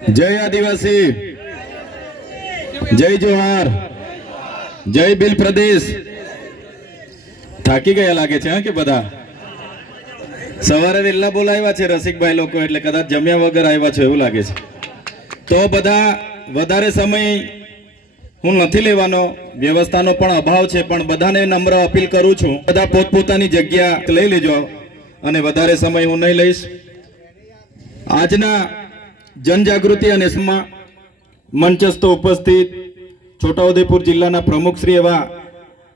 जय आदिवासी, जय जोहार, जय भील प्रदेश। થાકી ગયા લાગે છે કે બધા સવારે વહેલા બોલાવ્યા છે રસિકભાઈ લોકો, એટલે કદાચ જમ્યા વગર આવ્યા છે એવું લાગે છે. તો બધા વધારે સમય હું નથી લેવાનો, વ્યવસ્થાનો પણ અભાવ છે, પણ બધાને નમ્ર અપીલ કરું છું, બધા પોતપોતાની જગ્યા લઈ લેજો અને વધારે સમય હું નહીં લઈશ. આજના જનજાગૃતિ અને મંચસ્થ ઉપસ્થિત છોટાઉદેપુર જિલ્લાના પ્રમુખ શ્રી એવા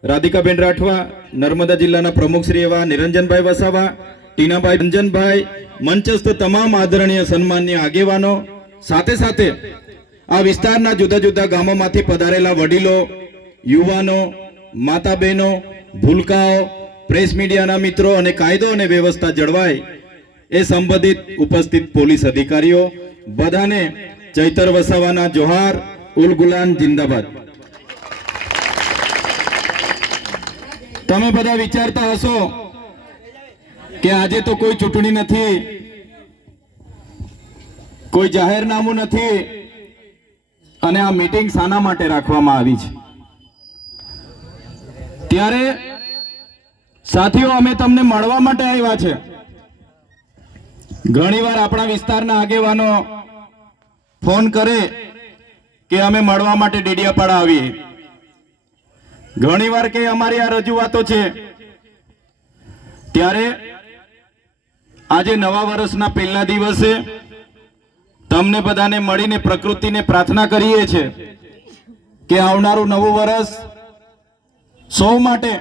રાધિકાબેન રાઠવા, નર્મદા જિલ્લાના પ્રમુખ શ્રી એવા નિરંજનભાઈ વસાવા, ટીનાભાઈ રંજનભાઈ, મંચસ્થ તમામ આદરણીય સન્માનીય આગેવાનો, સાથે સાથે આ વિસ્તારના જુદા જુદા ગામોમાંથી પધારેલા વડીલો, યુવાનો, માતા બહેનો, ભૂલકાઓ, પ્રેસ મીડિયાના મિત્રો અને કાયદો અને વ્યવસ્થા જળવાય એ સંબંધિત ઉપસ્થિત પોલીસ અધિકારીઓ, બધાને ચૈતર વસાવાના જોહાર, ઉલ ગુલાન જિંદાબાદ. તમે બધા વિચારતા હશો કે આજે તો કોઈ ચૂંટણી નથી, કોઈ જાહેરનામું નથી, અને આ મીટિંગ શાના માટે રાખવામાં આવી છે. ત્યારે સાથીઓ, અમે તમને મળવા માટે આવ્યા છે. ઘણીવાર આપણા વિસ્તારના આગેવાનો ફોન કરે કે અમે મળવા માટે ડેડિયાપાડા આવીએ, ઘણીવાર કે અમારી આ રજૂઆતો છે. ત્યારે આજે નવા વર્ષના પહેલા દિવસે તમને બધાને મળીને પ્રકૃતિને પ્રાર્થના કરીએ છીએ કે આવનારું નવું વર્ષ સૌ માટે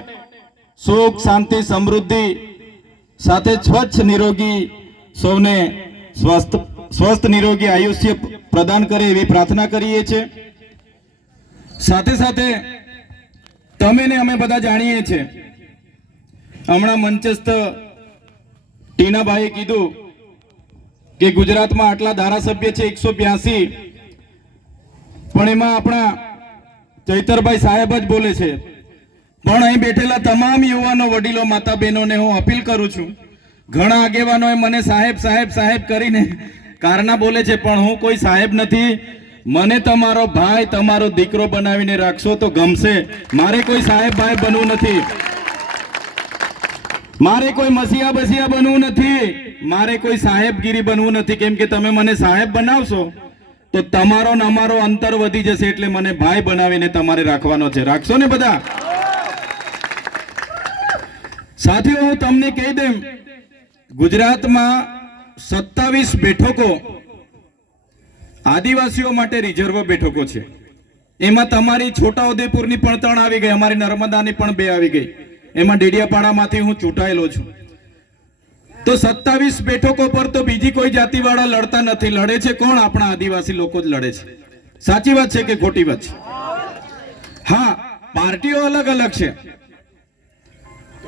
સુખ, શાંતિ, સમૃદ્ધિ સાથે સ્વચ્છ નિરોગી, સૌને સ્વસ્થ નિરોગી આયુષ્ય પ્રદાન કરે એવી પ્રાર્થના કરીએ છીએ. સાથે સાથે તમે ને અમે બધા જાણીએ છીએ, હમણાં મંચસ્થ ટીનાભાઈએ કીધું કે ગુજરાતમાં આટલા ધારાસભ્ય છે 182, પણ એમાં આપણા ચૈતરભાઈ સાહેબ જ બોલે છે. પણ અહીં બેઠેલા તમામ યુવાનો, વડીલો, માતા બહેનોને હું અપીલ કરું છું, ઘણા આગેવાનોએ મને સાહેબ સાહેબ સાહેબ કરીને કારના બોલે છે, પણ હું કોઈ સાહેબ નથી. મને તમારો ભાઈ, તમારો દીકરો બનાવીને રાખશો તો ગમશે. મારે કોઈ સાહેબ ભાઈ બનવું નથી, મારે કોઈ મસીહા બસિયા બનવું નથી, મારે કોઈ સાહેબગીરી બનવું નથી. કેમ કે તમે મને સાહેબ બનાવશો તો તમારો ને અમારો અંતર વધી જશે, એટલે મને ભાઈ બનાવીને તમારે રાખવાનો છે. રાખશો ને બધા? સાથીઓ, હું તમને કહી દઉં, ગુજરાતમાં 27 બેઠકો આદિવાસીઓ માટે રિઝર્વ બેઠકો છે. એમાં તમારી છોટાઉદેપુરની પણ 3 આવી ગઈ, અમારી નર્મદાની પણ 2 આવી ગઈ. એમાં ડેડિયાપાડામાંથી હું ચૂંટાયેલો છું. તો 27 બેઠકો પર તો બીજી કોઈ જાતિવાળા લડતા નથી. લડે છે કોણ? આપણા આદિવાસી લોકો જ લડે છે. સાચી વાત છે કે ખોટી વાત છે? હા, પાર્ટીઓ અલગ અલગ છે.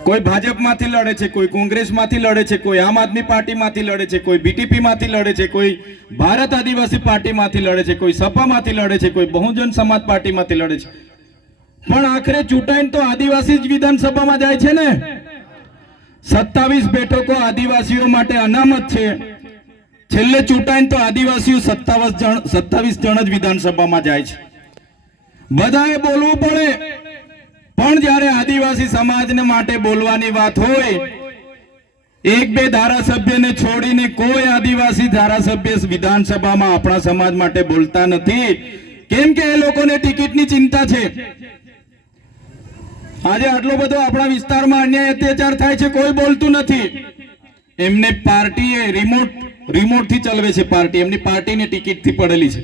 કોઈ ભાજપમાંથી લડે છે, કોઈ કોંગ્રેસમાંથી લડે છે, કોઈ આમ આદમી પાર્ટીમાંથી લડે છે, કોઈ બીટીપી માંથી લડે છે, કોઈ ભારત આદિવાસી પાર્ટીમાંથી લડે છે, કોઈ સપામાંથી લડે છે, કોઈ બહુજન સમાજ પાર્ટીમાંથી લડે છે. પણ આખરે ચૂંટાઈને તો આદિવાસી જ વિધાનસભામાં જાય છે ને. 27 બેઠકો આદિવાસીઓ માટે અનામત છે. છેલ્લે ચૂંટાઈને તો આદિવાસીઓ 27 જણ જ વિધાનસભામાં જાય છે. બધાએ બોલવું પડે, પણ જ્યારે આદિવાસી સમાજને માટે બોલવાની વાત હોય, 1-2 ધારાસભ્યને છોડીને કોઈ આદિવાસી ધારાસભ્ય વિધાનસભામાં આપણા સમાજ માટે બોલતા નથી. કેમ કે એ લોકોને ટિકિટની ચિંતા છે. આજે આટલો બધો આપણા વિસ્તારમાં અન્યાય અત્યાચાર થાય છે, કોઈ બોલતું નથી. એમને પાર્ટીએ રિમોટથી ચલાવે છે. પાર્ટી એમની પાર્ટીની ટિકિટથી પડેલી છે.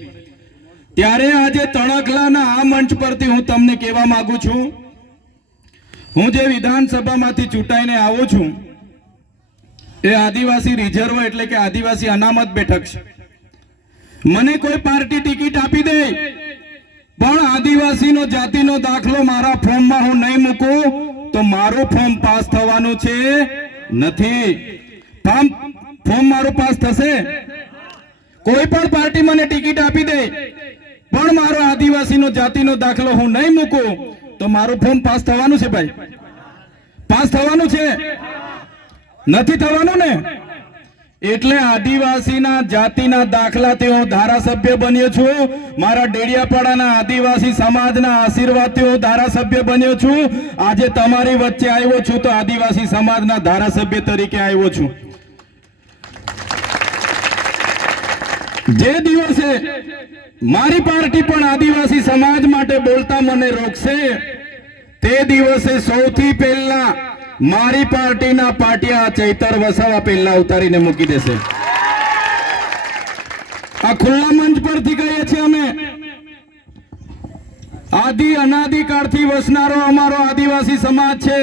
ત્યારે આજે તણખલાના આ મંચ પરથી હું તમને કહેવા માંગુ છું, હું જે વિધાનસભામાંથી ચૂંટાઈને આવું છું એ આદિવાસી રિઝર્વ એટલે કે આદિવાસી અનામત બેઠક છે. મને કોઈ પાર્ટી ટિકિટ આપી દે, પણ આદિવાસીનો જાતિનો દાખલો મારા ફોર્મમાં હું નહીં મૂકું તો મારું ફોર્મ પાસ થવાનું છે નથી. ફોર્મ મારું પાસ થશે. કોઈ પણ પાર્ટી મને ટિકિટ આપી દે, પણ મારો આદિવાસીનો જાતિનો દાખલો હું નહીં મૂકું તો મારું ફોર્મ પાસ થવાનું છે. ભાઈ, પાસ થવાનું છે, નથી થવાનું ને? એટલે આદિવાસીના જાતિના દાખલાથી હું ધારાસભ્ય બન્યો છું. મારા ડેડિયાપાડાના આદિવાસી સમાજના આશીર્વાદથી હું ધારાસભ્ય બન્યો છું. આજે તમારી વચ્ચે આવ્યો છું તો આદિવાસી સમાજના ધારાસભ્ય તરીકે આવ્યો છું. જે દિવસે મારી પાર્ટી પણ આદિવાસી સમાજ માટે બોલતા મને રોકશે, તે દિવસે સૌથી પહેલા મારી પાર્ટીના પાટિયા ચૈતર વસાવા પહેલા ઉતારીને મૂકી દેશે. આ ખુલ્લા મંચ પરથી કહીએ છીએ અમે. આદિ અનાદિ કાળથી વસનારો અમારો આદિવાસી સમાજ છે.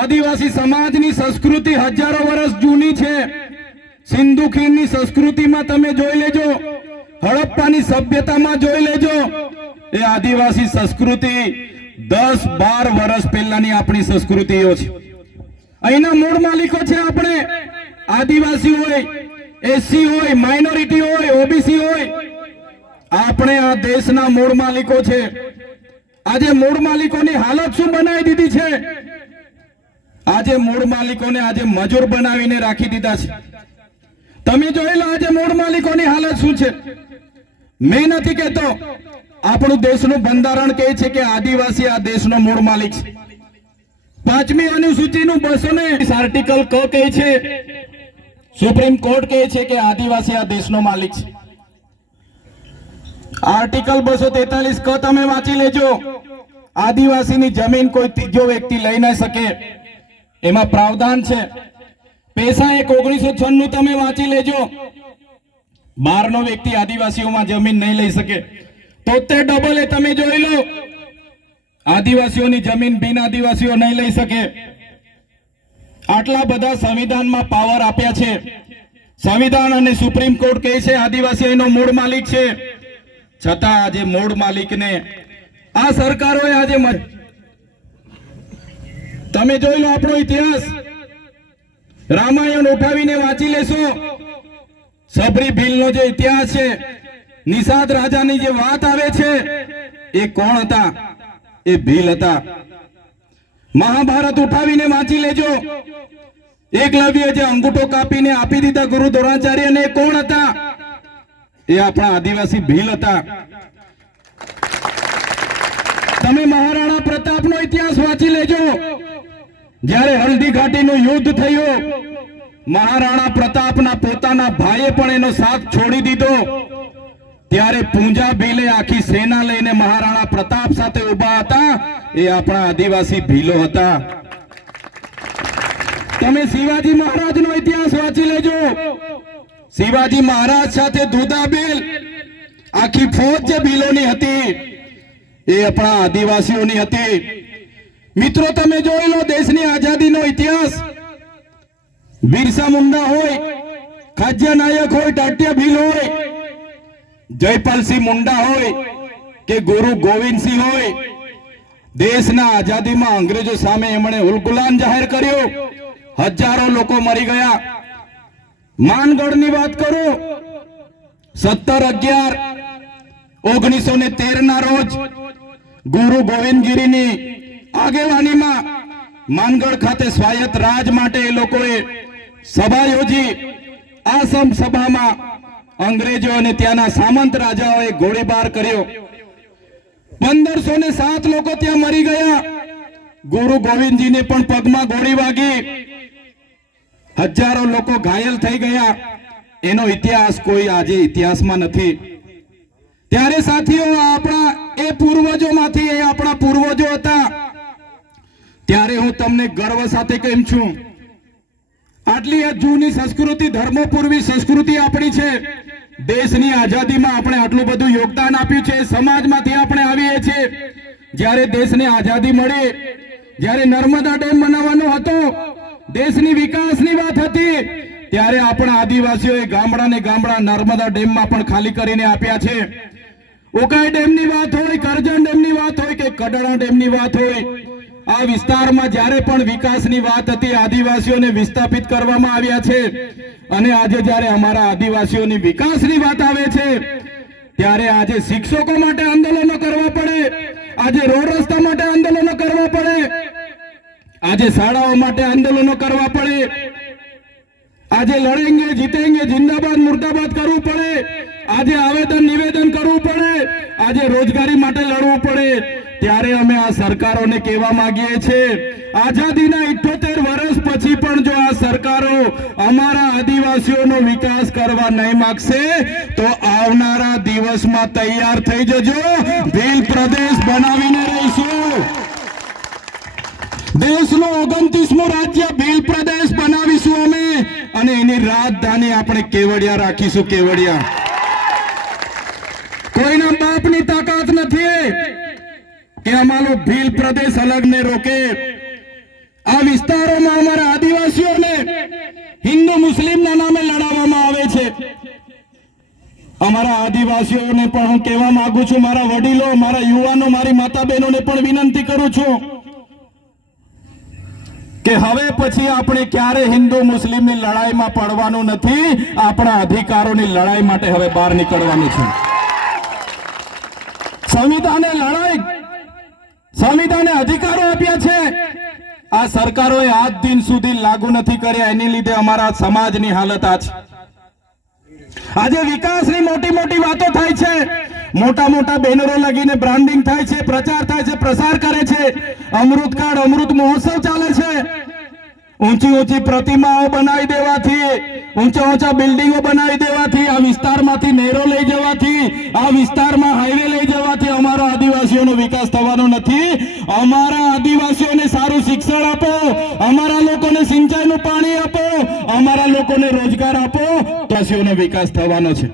આદિવાસી સમાજની સંસ્કૃતિ હજારો વર્ષ જૂની છે. સિંધુ ખીણની સંસ્કૃતિમાં તમે જોઈ લેજો, હડપ્પાની સભ્યતામાં જોઈ લેજો. એ આદિવાસી સંસ્કૃતિ 10-12 વર્ષ પહેલાની આપણી સંસ્કૃતિઓ છે. અહીંના મૂળ માલિકો છે આપણે. આદિવાસી હોય, એસસી હોય, માઇનોરિટી હોય, ઓબીસી હોય, આપણે આ દેશના મૂળ માલિકો છે. આજે મૂળ માલિકોની હાલત શું બનાવી દીધી છે? આજે મૂળ માલિકોને આજે મજૂર બનાવીને રાખી દીધા છે. તમે જોઈ લો આજે મૂળ માલિકોની હાલત શું છે. મેં નથી કહેતો, આપણું દેશનું બંધારણ કહે છે કે આદિવાસી આ દેશનો મૂળ માલિક છે. 5મી અનુસૂચિનું 220 આર્ટિકલ ક કહે છે, સુપ્રીમ કોર્ટ કહે છે કે આદિવાસી આ દેશનો માલિક છે. આર્ટિકલ 243 ક તમે વાંચી લેજો. આદિવાસીની જમીન કોઈ ત્રીજો વ્યક્તિ લઈ ન શકે, એમાં પ્રાવધાન છે. પૈસા 1996 તમે વાંચી લેજો. 12નો વ્યક્તિ આદિવાસીઓમાં જમીન નહીં લઈ શકે. 73 તમે જોઈ લો, આદિવાસીઓની જમીન બિન આદિવાસીઓ નહીં લઈ શકે. આટલા બધા સંવિધાનમાં પાવર આપ્યા છે. સંવિધાન અને સુપ્રીમ કોર્ટ કહે છે આદિવાસી એનો મૂળ માલિક છે. છતાં આજે મૂળ માલિકને આ સરકારોએ આજે તમે જોઈ લો આપણો ઇતિહાસ. રામાયણ ઉઠાવીને વાંચી લેશો. સબરી ભીલનો જે ઇતિહાસ છે, નિષાદ રાજાની જે વાત આવે છે, એ કોણ હતા? એ ભીલ હતા. મહાભારત ઉઠાવીને વાંચી લેજો. એકલવ્ય જે અંગૂઠો કાપીને આપી દીધા ગુરુ દ્રોણાચાર્યને, એ કોણ હતા? એ આપણા આદિવાસી ભીલ હતા. તમે મહારાણા પ્રતાપનો ઇતિહાસ વાંચી લેજો. જ્યારે હલ્દી ઘાટીનું યુદ્ધ થયું, મહારાણા પ્રતાપના પોતાના ભાઈએ પણ એનો સાથ છોડી દીધો. ત્યારે પૂંજા ભીલે આખી સેના લઈને મહારાણા પ્રતાપ સાથે ઉભા હતા. એ આપણા આદિવાસી ભીલો હતા. તમે શિવાજી મહારાજનો ઇતિહાસ વાંચી લેજો. શિવાજી મહારાજ સાથે દુધાબેલ આખી ફોજ જે ભીલોની હતી, એ આપણા આદિવાસીઓની હતી. મિત્રો તમે જોઈ લો દેશની આઝાદીનો ઇતિહાસ. બિરસા મુંડા હોય, ખાજ્યા નાયક હોય, ટાટિયા ભીલ હોય, જયપાલસિંહ મુંડા હોય કે ગુરુ ગોવિંદસિંહ હોય, દેશના આઝાદીમાં અંગ્રેજો સામે એમણે ઉલગુલાન જાહેર કર્યો. હજારો લોકો મરી ગયા. માનગઢની વાત કરું, 17/11/1913 ના રોજ ગુરુ ગોવિંદગીરીની આગેવાનીમાં માનગઢ ખાતે સ્વાયત્ત રાજ માટે એ લોકોએ સભા યોજી. આ સભામાં અંગ્રેજો અને ત્યાંના સામંત રાજાઓએ ગોળીબાર કર્યો. 1507 લોકો ત્યાં મરી ગયા. ગુરુ ગોવિંદજીને પણ પગમાં ગોળી વાગી. હજારો લોકો ઘાયલ થઈ ગયા. એનો ઇતિહાસ કોઈ આજે ઇતિહાસમાં નથી. ત્યારે સાથીઓ આપણા એ પૂર્વજોમાંથી એ આપણા પૂર્વજો હતા. ત્યારે હું તમને ગર્વ સાથે કહું છું, આટલી જૂની સંસ્કૃતિ, ધર્મપૂર્વી સંસ્કૃતિ આપણી છે. દેશની આઝાદીમાં આપણે આટલું બધું યોગદાન આપ્યું છે. સમાજમાંથી આપણે આવીએ છીએ. જ્યારે દેશને આઝાદી મળી, જ્યારે નર્મદા ડેમ બનાવવાનો હતો, દેશની વિકાસની વાત હતી, ત્યારે આપણા આદિવાસીઓએ ગામડાને ગામડા નર્મદા ડેમમાં પણ ખાલી કરીને આપ્યા છે. ઉકાઈ ડેમની વાત હોય, કરજણ ડેમની વાત હોય કે કડાણા ડેમની વાત હોય, આ વિસ્તારમાં જ્યારે પણ વિકાસની વાત હતી, આદિવાસીઓને વિસ્થાપિત કરવામાં આવ્યા છે. અને આજે જ્યારે અમારા આદિવાસીઓની વિકાસની વાત આવે છે, ત્યારે આજે શિક્ષકો માટે આંદોલનો કરવા પડે, આજે રોડ રસ્તા માટે આંદોલનો કરવા પડે, આજે શાળાઓ માટે આંદોલનો કરવા પડે. આજે લડેંગે જીતેંગે જિંદાબાદ મુર્દાબાદ કરવું પડે, આજે આવેદન નિવેદન કરવું પડે, આજે રોજગારી માટે લડવું પડે, ત્યારે અમે આ સરકારોને કહેવા માંગીએ છીએ, આઝાદીના 78 વર્ષ પછી પણ જો આ સરકારો અમારા આદિવાસીઓનો વિકાસ કરવા નહીં માંગશે તો આવનારા દિવસમાં તૈયાર થઈ જજો, ભીલ પ્રદેશ બનાવીને રહીશું. દેશનું 29મું રાજ્ય ભીલ પ્રદેશ બનાવીશું અમે, અને એની રાજધાની આપણે કેવડિયા રાખીશું. કેવડિયા કોઈના બાપની તાકાત નથી કે અમારો ભીલ પ્રદેશ અલગ ને રોકે. આ વિસ્તારોમાં અમારા આદિવાસીઓને હિન્દુ મુસ્લિમના નામે લડાવવામાં આવે છે. અમારા આદિવાસીઓને પણ હું કહેવા માંગુ છું, મારા વડીલો, મારા યુવાનો, મારી માતા બહેનોને પણ વિનંતી કરું છું કે હવે પછી આપણે ક્યારે હિન્દુ મુસ્લિમની લડાઈમાં પડવાનું નથી, આપણા અધિકારોની લડાઈ માટે હવે બહાર નીકળવાનું છે. સંવિધાને લડાઈ, સંવિધાને અધિકારો આપ્યા છે, આ સરકારોએ આજ દિન સુધી લાગુ નથી કર્યા, એની લીધે અમારા સમાજની હાલત આ છે. આજે વિકાસની મોટી મોટી વાતો થાય છે, મોટા મોટા બેનરો લગીને બ્રાન્ડિંગ થાય છે, પ્રચાર થાય છે, પ્રસાર કરે છે, અમૃતકાળ અમૃત મહોત્સવ ચાલે છે, ઊંચી ઊંચી પ્રતિમાઓ બનાવી દેવાથી, ઊંચા ઊંચા બિલ્ડિંગો બનાવી દેવાથી, આ વિસ્તારમાંથી નહેરો લઈ જવાથી, આ વિસ્તારમાં હાઈવે લઈ જવાથી અમારા આદિવાસીઓનો વિકાસ થવાનો નથી. અમારા આદિવાસીઓને સારું શિક્ષણ આપો, અમારા લોકોને સિંચાઈનું પાણી આપો, અમારા લોકોને રોજગાર આપો, તો આદિવાસીઓનો વિકાસ થવાનો છે.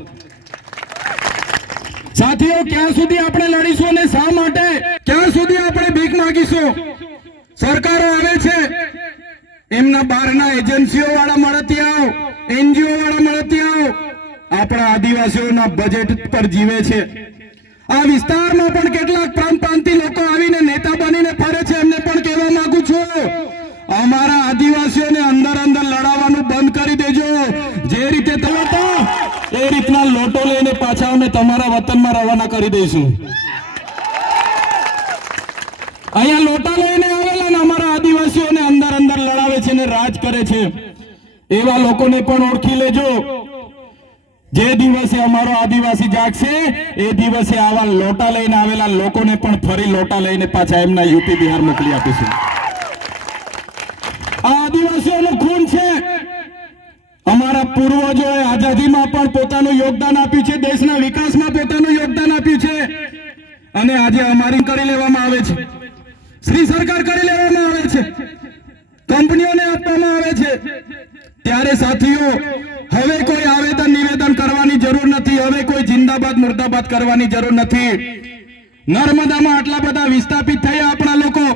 સાથીઓ, ક્યાં સુધી આપણે લડીશું અને શા માટે? ક્યાં સુધી આપણે ભીખ માંગીશું? સરકારો આવે છે, એમના બહારના એજન્સીઓ વાળા મળતિયાઓ, એનજીઓ વાળા મળતિયાઓ આપણા આદિવાસીઓના બજેટ પર જીવે છે. આ વિસ્તારમાં પણ કેટલાક પ્રાંતી લોકો આવીને નેતા બનીને ફરે છે. એમને પણ કહેવા માંગુ છું, અમારા આદિવાસીઓને અંદર અંદર લડાવવાનું બંધ કરી દેજો. જે રીતે તમે હતા એ રીતના લોટો લઈને પાછા અમે તમારા વતનમાં રવાના કરી દઈશું. અહીંયા લોટા લઈને આવેલા ને અમારા આદિવાસીઓને અંદર અંદર લડાવે છે ને રાજ કરે છે, એવા લોકોને પણ ઓળખી લેજો. જે દિવસે અમારો આદિવાસી જાગશે એ દિવસે આવા લોટા લઈને આવેલા લોકોને પણ ફરી લોટા લઈને પાછા એમના યુપી બિહાર મોકલી આપીશું. આ આદિવાસીઓનું ખૂન છે. અમારા પૂર્વજોએ આઝાદીમાં પણ પોતાનું યોગદાન આપ્યું છે, દેશના વિકાસમાં પોતાનું યોગદાન આપ્યું છે, અને આજે અમારી કરી લેવામાં આવે છે, શ્રી સરકાર કરી લેવામાં આવે છે, કંપનીઓને આપવામાં આવે છે. ત્યારે સાથીઓ, હવે કોઈ આવેદન નિવેદન કરવાની જરૂર નથી, હવે કોઈ જિંદાબાદ મુર્દાબાદ કરવાની જરૂર નથી. નર્મદામાં આટલા બધા વિસ્થાપિત થયા આપણા લોકો,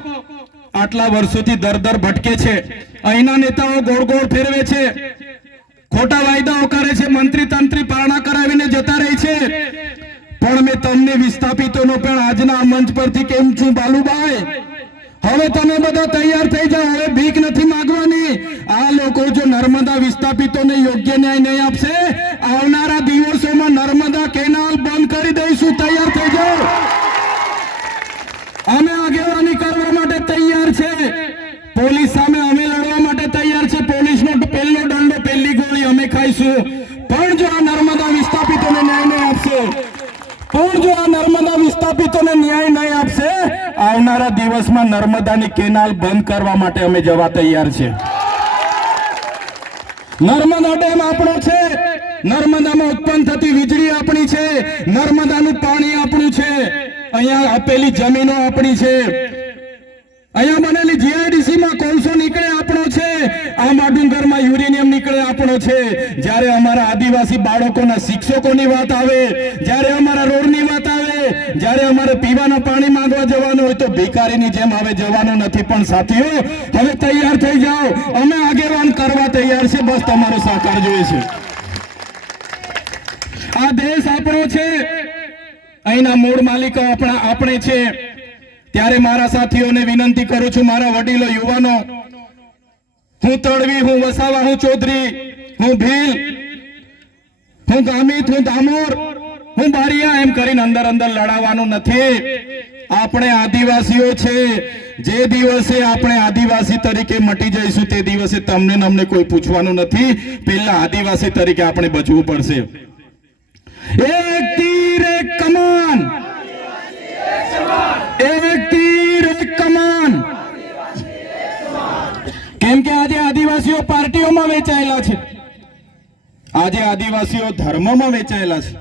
આટલા વર્ષોથી દર દર ભટકે છે. અહીંના નેતાઓ ગોળ ગોળ ફેરવે છે, ખોટા વાયદાઓ કરે છે, મંત્રી તંત્રી પારણા કરાવીને જતા રહે છે. પણ મેં તમને વિસ્થાપિતોનો પણ આજના મંચ પરથી કેમ છું, બાલુભાઈ, હવે તમે બધા તૈયાર થઈ જાઓ. હવે ભીખ નથી માંગવાની. આ લોકો જો નર્મદા વિસ્થાપિતોને યોગ્ય ન્યાય નહીં આપશે, આવનારા દિવસોમાં નર્મદા કેનાલ બંધ કરી દઈશું. તૈયાર થઈ જાઓ. અમે આગેવાની કરવા માટે તૈયાર છે, પોલીસ સામે અમે લડવા માટે તૈયાર છે. પોલીસનો પહેલો દંડો, પહેલી ગોળી અમે ખાઈશું. પણ જો આ નર્મદા વિસ્થાપિતોને ન્યાય નહીં આપશે, પણ જો આ નર્મદા વિસ્થાપિતોને ન્યાય નહીં આપશે, આવનારા દિવસમાં નર્મદાની કેનાલ બંધ કરવા માટે અમે જવા તૈયાર છે. નર્મદા ડેમ આપણો છે, નર્મદામાં ઉત્પન્ન થતી વીજળી આપણી છે, નર્મદાનું પાણી આપણું છે, અહીંયા આપેલી જમીનો આપણી છે, અહીંયા બનેલી જીઆઈડીસીમાં કોલસો નીકળે આપણો છે, આંબા ડુંગરમાં યુરેનિયમ નીકળે આપણો છે. જ્યારે અમારા આદિવાસી બાળકોના શિક્ષકોની વાત આવે, જ્યારે અમારા રોડની વાત આવે, જ્યારે અમારે પીવાના પાણી માંગવા જવાનું હોય તો ભિખારીની જેમ હવે જવાનું નથી. પણ સાથીઓ, હવે તૈયાર થઈ જાઓ, અમે આગેવાન કરવા તૈયાર છે, બસ તમારો સહકાર જોઈએ છે. આ દેશ આપણો છે, અહીંના મૂળ માલિકો આપણે છે. ત્યારે મારા સાથીઓને વિનંતી કરું છું, મારા વડીલો, યુવાનો, હું તળવી, હું વસાવા, હું ચૌધરી, હું ભીલ, હું ગામિત, હું ડામોર, હું બારિયા એમ કરીને અંદર અંદર લડાવવાનું નથી. આપણે આદિવાસીઓ છે. જે દિવસે આપણે આદિવાસી તરીકે મટી જઈશું તે દિવસે તમને ને અમને કોઈ પૂછવાનું નથી. પહેલા આદિવાસી તરીકે આપણે બચવું પડશે. એક તીર એક કમાન, એક તીર એક કમાન. કેમ કે આજે આદિવાસીઓ પાર્ટીઓમાં વેચાયેલા છે, આજે આદિવાસીઓ ધર્મમાં વેચાયેલા છે,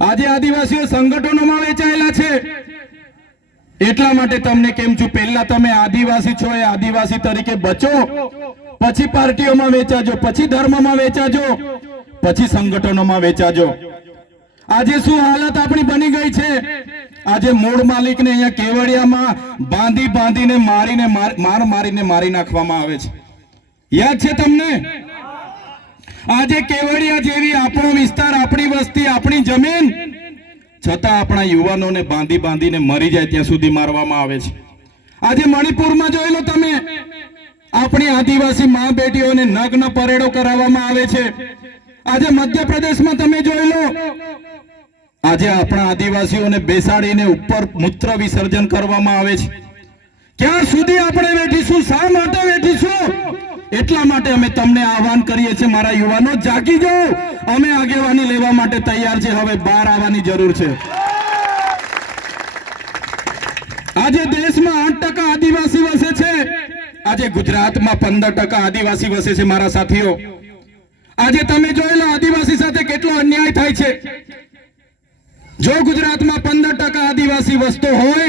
આજે આદિવાસીઓ સંગઠનોમાં વેચાયેલા છે. એટલા માટે તમને કેમ છું, પહેલા તમે આદિવાસી છો એ આદિવાસી તરીકે બચો, પછી પાર્ટીઓમાં વેચાજો, પછી ધર્મમાં વેચાજો, પછી સંગઠનોમાં વેચાજો. આજે શું હાલત આપણી બની ગઈ છે? આજે મૂળ માલિકને અહીંયા કેવડિયામાં બાંધી બાંધીને મારીને મારી નાખવામાં આવે છે. યાદ છે તમને? આજે કેવડિયા જેવી આપણો વિસ્તાર, આપણી વસ્તી, આપણી જમીન, છતાં આપણા યુવાનોને બાંધી બાંધીને મરી જાય ત્યાં સુધી મારવામાં આવે છે. આજે મણિપુરમાં જોઈ લો તમે, આપણી આદિવાસી મા બેટીઓને નગ્ન પરેડો કરાવવામાં આવે છે. આજે મધ્યપ્રદેશમાં તમે જોઈ લો, આજે આપણા આદિવાસીઓને બેસાડીને ઉપર મૂત્ર વિસર્જન કરવામાં આવે છે. ક્યાં સુધી આપણે બેઠીશું? શા માટે બેઠીશું? એટલા માટે અમે તમને આહવાન કરીએ છીએ, મારા યુવાનો જાગી જાઓ. અમે આગેવાની લેવા માટે તૈયાર છે. હવે બહાર આવવાની જરૂર છે. આજે દેશમાં 8% આદિવાસી વસે છે. આજે ગુજરાતમાં 15% આદિવાસી વસે છે. મારા સાથીઓ, આજે તમે જોઈ લો આદિવાસી સાથે કેટલો અન્યાય થાય છે. જો ગુજરાતમાં 15% આદિવાસી વસતો હોય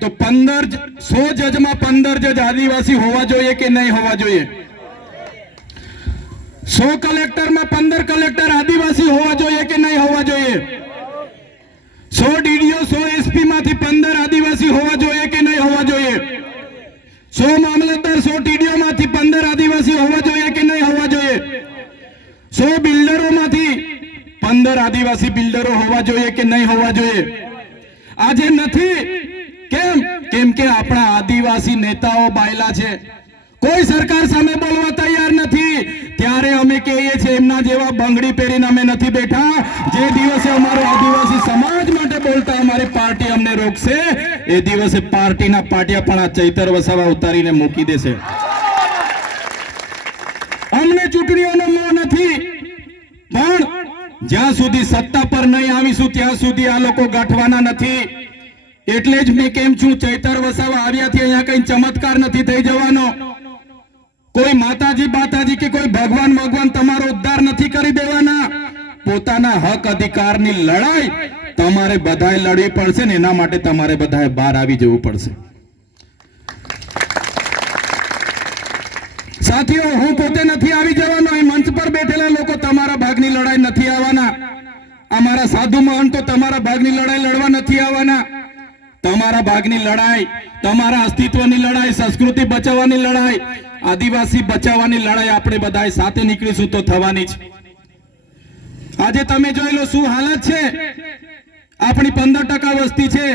તો 100 જજમાં 15 જજ આદિવાસી હોવા જોઈએ કે નહીં હોવા જોઈએ? 100 કલેક્ટરમાં 15 કલેક્ટર આદિવાસી હોવા જોઈએ કે નહીં હોવા જોઈએ? 100 ડીડીઓ 100 એસપી માંથી 15 આદિવાસી હોવા જોઈએ કે નહીં હોવા જોઈએ? 100 મામલતદાર 100 ટીડીઓ માંથી 15 આદિવાસી હોવા જોઈએ કે નહીં હોવા જોઈએ? 100 બિલ્ડરો માંથી 15 આદિવાસી બિલ્ડરો હોવા જોઈએ કે નહીં હોવા જોઈએ? આજે નથી. કેમ કે આપણા આદિવાસી નેતાઓ બાયલા છે. કોઈ સરકાર સામે બોલવા તૈયાર નથી. ત્યારે અમે કહીએ છીએ એમના જેવા બંગડી પહેરીને અમે નથી બેઠા. જે દિવસે અમારો આદિવાસી સમાજ માટે બોલતા અમારી પાર્ટી અમને રોકશે, એ દિવસે પાર્ટીના પાટિયા પણ આ ચૈતર વસાવા ઉતારીને મૂકી દેશે. અમને ચૂંટણીઓનો મોહ નથી, પણ જ્યાં સુધી સત્તા પર નહીં આવીશું ત્યાં સુધી આ લોકો ગાંઠવાના નથી. એટલે જ મેં કેમ છું, ચૈતર વસાવા આવ્યાથી અહીંયા કઈ ચમત્કાર નથી થઈ જવાનો. કોઈ માતાજી બાતાજી કે કોઈ ભગવાન તમારો ઉદ્ધાર નથી કરી દેવાના. પોતાના હક અધિકારની લડાઈ તમારે બધાએ લડવી પડશે ને એના માટે તમારે બધાએ બહાર આવી જવું પડશે. સાથીઓ, હું પોતે નથી આવી જવાનો. અહીં મંચ પર બેઠેલા લોકો તમારા ભાગની લડાઈ નથી આવવાના. અમારા સાધુ મહંતો તમારા ભાગની લડાઈ લડવા નથી આવવાના. તમારા ભાગની લડાઈ, તમારા અસ્તિત્વની લડાઈ, સંસ્કૃતિ બચાવવાની લડાઈ, આદિવાસી બચાવવાની લડાઈ આપણે બધા સાથે નીકળીશું તો થવાની છે. આજે તમે જોઈ લો શું હાલત છે. આપણી 15% વસ્તી છે,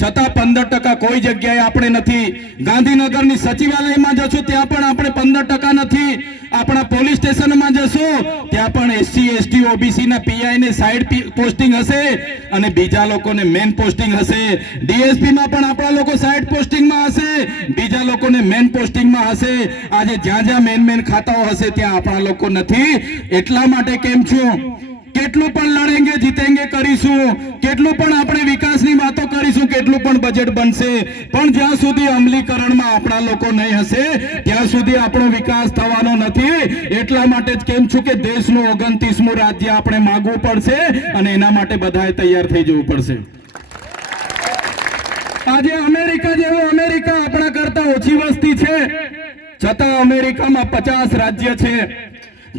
છતાં 15% કોઈ જગ્યાએ આપણે નથી. ગાંધીનગરની સચિવાલયમાં જશો ત્યાં પણ આપણે 15% નથી. આપણા પોલીસ સ્ટેશનમાં જશો ત્યાં પણ એસસી એસટી ઓબીસી ના પીઆઈ ને સાઈડ પોસ્ટિંગ હશે અને બીજા લોકોને મેન પોસ્ટિંગ હશે. ડીએસપી માં પણ આપણા લોકો સાઈડ પોસ્ટિંગમાં હશે, બીજા લોકોને મેન પોસ્ટિંગમાં હશે. આજે જ્યાં જ્યાં મેન ખાતાઓ હશે ત્યાં આપણા લોકો નથી. એટલા માટે કેમ છું, કેટલું પણ લડેંગે જીતેંગે કરીશું, કેટલું પણ આપણે વિકાસની વાતો કરીશું, કેટલું પણ બજેટ બનશે, પણ જ્યાં સુધી અમલીકરણમાં આપણા લોકો નહીં હશે ત્યાં સુધી આપણો વિકાસ થવાનો નથી. એટલા માટે જ કેમ છું કે દેશનું 29મું રાજ્ય આપણે માંગવું પડશે અને એના માટે બધાએ તૈયાર થઈ જવું પડશે. આજે અમેરિકા જેવો, અમેરિકા આપણા કરતા ઓછી વસ્તી છે, છતાં અમેરિકામાં 50 રાજ્ય છે.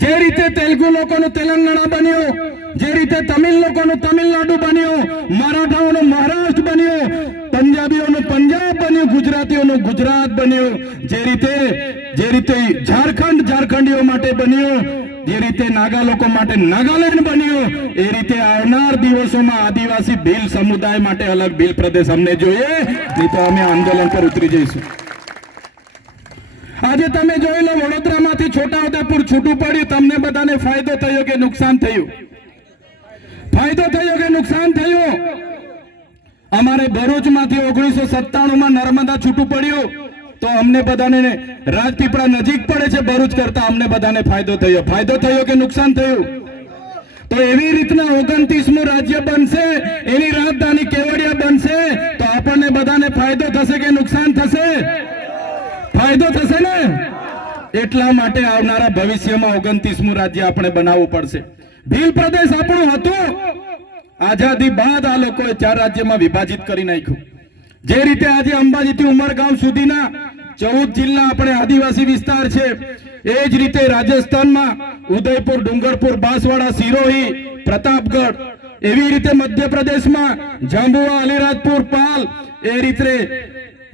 જે રીતે તેલુગુ લોકોનું તેલંગાણા બન્યું, જે રીતે તમિલ લોકોનું તમિલનાડુ બન્યું, મરાઠાઓનું મહારાષ્ટ્ર બન્યું, પંજાબીઓનું પંજાબ બન્યું, ગુજરાતીઓનું ગુજરાત બન્યું, જે રીતે ઝારખંડીઓ માટે બન્યું, જે રીતે નાગા લોકો માટે નાગાલેન્ડ બન્યું, એ રીતે આવનાર દિવસોમાં આદિવાસી ભીલ સમુદાય માટે અલગ ભીલ પ્રદેશ અમને જોઈએ, નહીં તો અમે આંદોલન પર ઉતરી જઈશું. આજે તમે જોઈ લો, વડોદરામાંથી છોટાઉદેપુર છૂટું પડ્યું, તમને બધાને ફાયદો થયો કે નુકસાન થયું? ફાયદો થયો કે નુકસાન થયું? અમારે ભરૂચમાંથી 1997માં નર્મદા છૂટું પડ્યું તો અમને બધાને રાજપીપળા નજીક પડે છે ભરૂચ કરતા, અમને બધાને ફાયદો થયો. ફાયદો થયો કે નુકસાન થયું? તો એવી રીતના 29મું રાજ્ય બનશે, એની રાજધાની કેવડિયા બનશે તો આપણને બધાને ફાયદો થશે કે નુકસાન થશે? ફાયદો થશે ને. એટલા માટે આવનારા ભવિષ્યમાં 29મું રાજ્ય આપણે બનાવવું પડશે. ભીલ પ્રદેશ આપણું હતું, આઝાદી બાદ આ લોકોએ 4 રાજ્યમાં વિભાજિત કરી નાખ્યું. જે રીતે આજે અંબાજીથી ઉમરગામ સુધીના 14 જિલ્લા આપણે આદિવાસી વિસ્તાર છે, એ જ રીતે રાજસ્થાનમાં ઉદયપુર, ડુંગરપુર, બાંસવાડા, સિરોહી, પ્રતાપગઢ, એવી રીતે મધ્યપ્રદેશમાં જાંબુઆ, અલીરાજપુર, પાલ, એ રીતે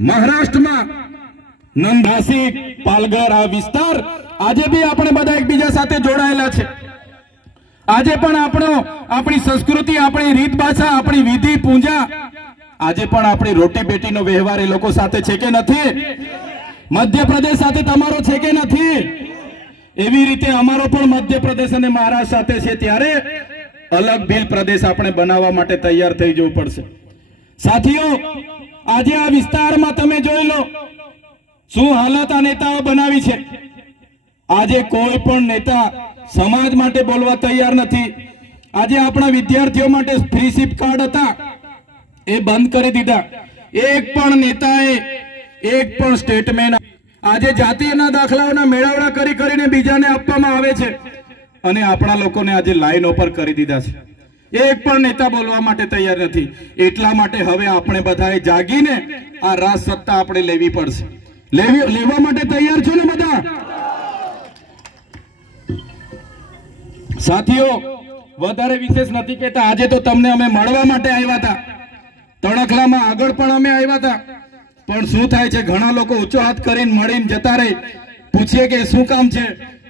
મહારાષ્ટ્રમાં નાસિક, પાલઘર, આ વિસ્તાર આજે બી આપણે બધા એકબીજા સાથે જોડાયેલા છે. આજે પણ આપણી સંસ્કૃતિ, આપણી રીત ભાષા, આપણી વિધિ પૂજા, આજે પણ આપણી રોટી બેટીનો વ્યવહાર એ લોકો સાથે છે કે નથી? મધ્યપ્રદેશ સાથે તમારો છે કે નથી? એવી રીતે અમારો પણ મધ્યપ્રદેશ અને મહારાષ્ટ્ર સાથે છે. ત્યારે અલગ ભીલ પ્રદેશ આપણે બનાવવા માટે તૈયાર થઈ જવું પડશે. સાથીઓ, આજે આ વિસ્તારમાં તમે જોઈ લો શું હાલત આ નેતાઓ બનાવી છે. આજે કોઈ પણ નેતા સમાજ માટે બોલવા તૈયાર નથી. આજે આપણા વિદ્યાર્થીઓ માટે ફ્રી સિપ કાર્ડ હતા, એ બંધ કરી દીધા. એક પણ નેતાએ એક પણ સ્ટેટમેન્ટ, આજે જાતિના દાખલાઓના મેળાવડા કરીને બીજાને આપવામાં આવે છે અને આપણા લોકોને આજે લાઈનો પર કરી દીધા છે. એક પણ નેતા બોલવા માટે તૈયાર નથી. એટલા માટે હવે આપણે બધાએ જાગીને આ રાજ સત્તા આપણે લેવી પડશે. લેવા માટે તૈયાર છો ને બધા? સાથીઓ, વધારે વિશેષ નથી કહેતા. આજે તો તમને અમે મળવા માટે આવ્યા હતા. તણખલામાં આગળ પણ અમે આવ્યા હતા, પણ શું થાય છે, ઘણા લોકો ઊંચો હાથ કરીને મળીને જતા રહે. પૂછીએ કે શું કામ છે,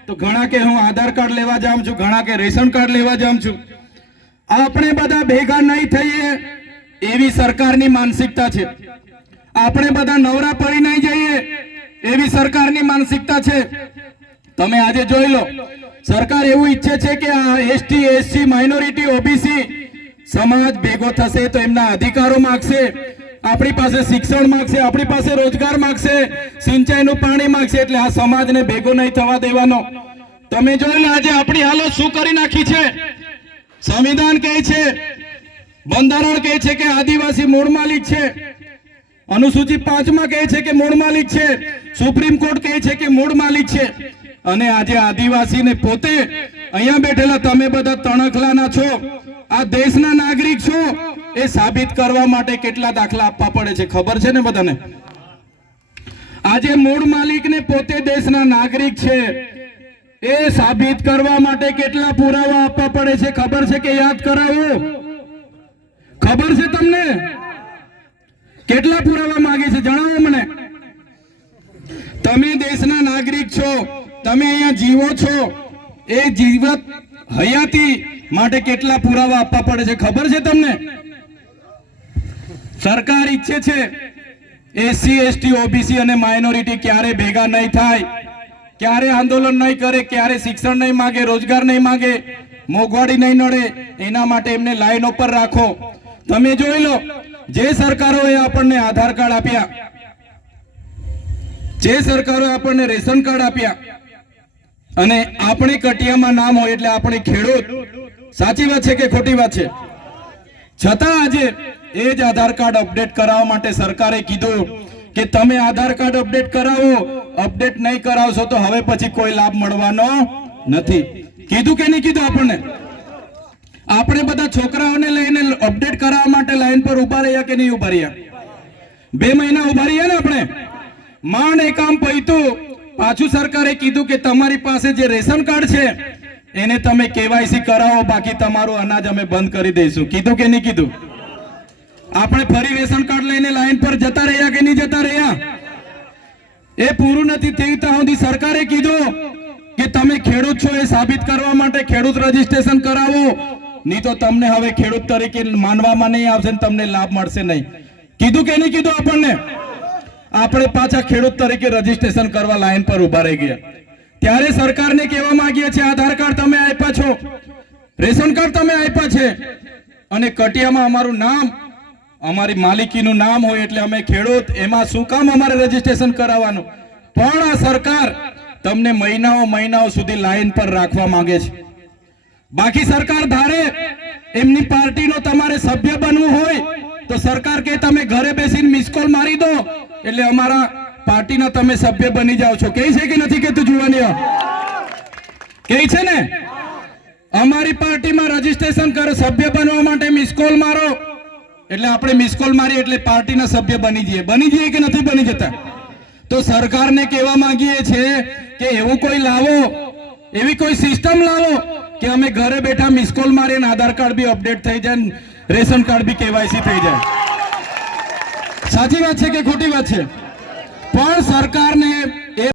તો ઘણા કે હું આધાર કાર્ડ લેવા જાઉં છું, ઘણા કે રેશન કાર્ડ લેવા જાઉં છું. આપણે બધા ભેગા નહીં થઈએ એવી સરકારની માનસિકતા છે. આપણે બધા નવરા પડી નહીં જઈએ એવી સરકારની માનસિકતા છે. તમે આજે જોઈ લો, સરકાર એવું ઈચ્છે છે કે આ એસટી, એસસી, માઇનોરિટી, ઓબીસી સમાજ ભેગો થશે તો એમના અધિકારો માંગશે, આપણી પાસે શિક્ષણ માંગશે, આપણી પાસે રોજગાર માંગશે, સિંચાઈનું પાણી માંગશે. એટલે આ સમાજને ભેગો નહીં થવા દેવાનો. તમે જોઈ લો આજે આપણી હાલત શું કરી નાખી છે. સંવિધાન કહે છે, બંધારણ કહે છે કે આદિવાસી મૂળ માલિક છે, અનુસૂચિ 5માં કહે છે કે મૂળ માલિક છે, સુપ્રીમ કોર્ટ કહે છે કે મૂળ માલિક છે. અને આજે આદિવાસીને પોતે અહીંયા બેઠેલા તમે બધા તણખલાના છો, આ દેશના નાગરિક છો, એ સાબિત કરવા માટે કેટલા દાખલા આપવા પડે છે ખબર છે ને બધાને? આજે મૂળ માલિકને પોતે દેશના નાગરિક છે એ સાબિત કરવા માટે કેટલા પુરાવા આપવા પડે છે ખબર છે કે યાદ કરાવો? ખબર છે તમને? કેટલા પુરાવા માંગે છે જણાવો મને. તમે દેશના નાગરિક છો, તમે અહીંયા જીવો છો, એ જીવત હયાતી માટે કેટલા પુરાવા આપવા પડે છે ખબર છે તમને? સરકાર ઈચ્છે છે એસસી, એસટી, ઓબીસી અને માઇનોરિટી ક્યારે ભેગા નહીં થાય, ક્યારે આંદોલન નહીં કરે, ક્યારે શિક્ષણ નહીં માંગે, રોજગાર નહીં માંગે, મોંઘવારી નહીં નડે. એના માટે એમને લાઈન ઉપર રાખો. તમે જોઈ લો, જે સરકારોએ આપણને આધાર કાર્ડ આપ્યા, જે સરકારોએ આપણને રેશન કાર્ડ આપ્યા, અને આપણી કટિયામાં નામ હોય એટલે આપણે ખેડૂત, સાચી વાત છે કે ખોટી વાત છે? છતાં આજે એ જ આધાર કાર્ડ અપડેટ કરાવવા માટે સરકારે કીધું કે તમે આધાર કાર્ડ અપડેટ કરાવો, અપડેટ નહીં કરાવશો તો હવે પછી કોઈ લાભ મળવાનો નથી. કીધું કે નહીં કીધું? આપણને આપણે બધા છોકરાઓને લઈને અપડેટ કરાવવા માટે લાઈન પર ઉભા રહ્યા કે નહીં ઉભા રહ્યા? 2 મહિના ઉભા રહ્યા ને આપણે. માંડ એ કામ પૈતું, પાછું સરકારે કીધું કે તમારી પાસે જે રેશન કાર્ડ છે એને તમે કેવાયસી કરાવો, બાકી તમારું અનાજ અમે બંધ કરી દઈશું. કીધું કે નહીં કીધું? આપણે ફરી રેશન કાર્ડ લઈને લાઈન પર જતા રહ્યા કે નહીં જતા રહ્યા? એ પૂરું નથી થયું ત્યાં સુધી સરકારે કીધું કે તમે ખેડૂત છો એ સાબિત કરવા માટે ખેડૂત રજીસ્ટ્રેશન કરાવો, નહીં તો તમને હવે ખેડૂત તરીકે માનવામાં નહીં આવશે ને તમને લાભ મળશે નહીં. કીધું કે નહીં કીધું? આપણને આપણે પાછા ખેડૂત તરીકે રજીસ્ટ્રેશન કરવા લાઈન પર ઉભા રહી ગયા. ત્યારે સરકારને કહેવા માંગીએ છીએ આધાર કાર્ડ તમે આપ્યા છો, રેશન કાર્ડ તમે આપ્યા છે અને કટિયામાં અમારું નામ, અમારી માલિકીનું નામ હોય એટલે અમે ખેડૂત, એમાં શું કામ અમારે રજીસ્ટ્રેશન કરાવવાનું? પણ આ સરકાર તમને મહિનાઓ સુધી લાઈન પર રાખવા માંગે છે. બાકી સરકાર ધારે એમની પાર્ટીનો તમારે સભ્ય બનવું હોય તો સરકાર કે તમે ઘરે બેસીને મિસ કોલ મારી દો એટલે અમારા પાર્ટીના તમે સભ્ય બની જાઓ છો. કહે છે કે નથી કહેતું જુવાનીઓ? કહે છે ને? અમારી પાર્ટીમાં રજીસ્ટ્રેશન કરો, સભ્ય બનવા માટે મિસ કોલ મારો એટલે આપણે મિસ કોલ મારી એટલે પાર્ટીના સભ્ય બની જઈએ કે નથી બની જતા? તો સરકારને કહેવા માંગીએ છીએ કે એવું કોઈ લાવો, એવી કોઈ સિસ્ટમ લાવો કે અમે ઘરે બેઠા મિસ કોલ મારીએ ને આધાર કાર્ડ બી અપડેટ થઈ જાય, રેશન કાર્ડ બી કેવાયસી થઈ જાય. સાચી વાત છે કે ખોટી વાત છે? પણ સરકારને